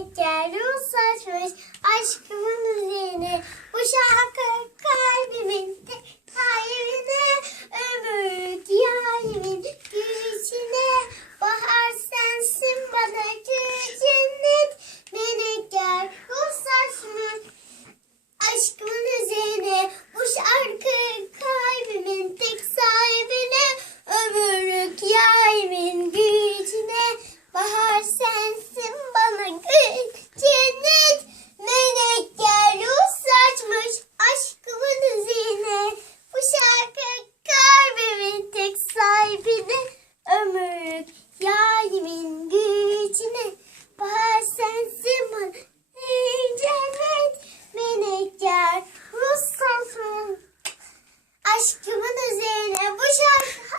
denk geliyor saçmış aşk aşkımın üzerine bu şarkı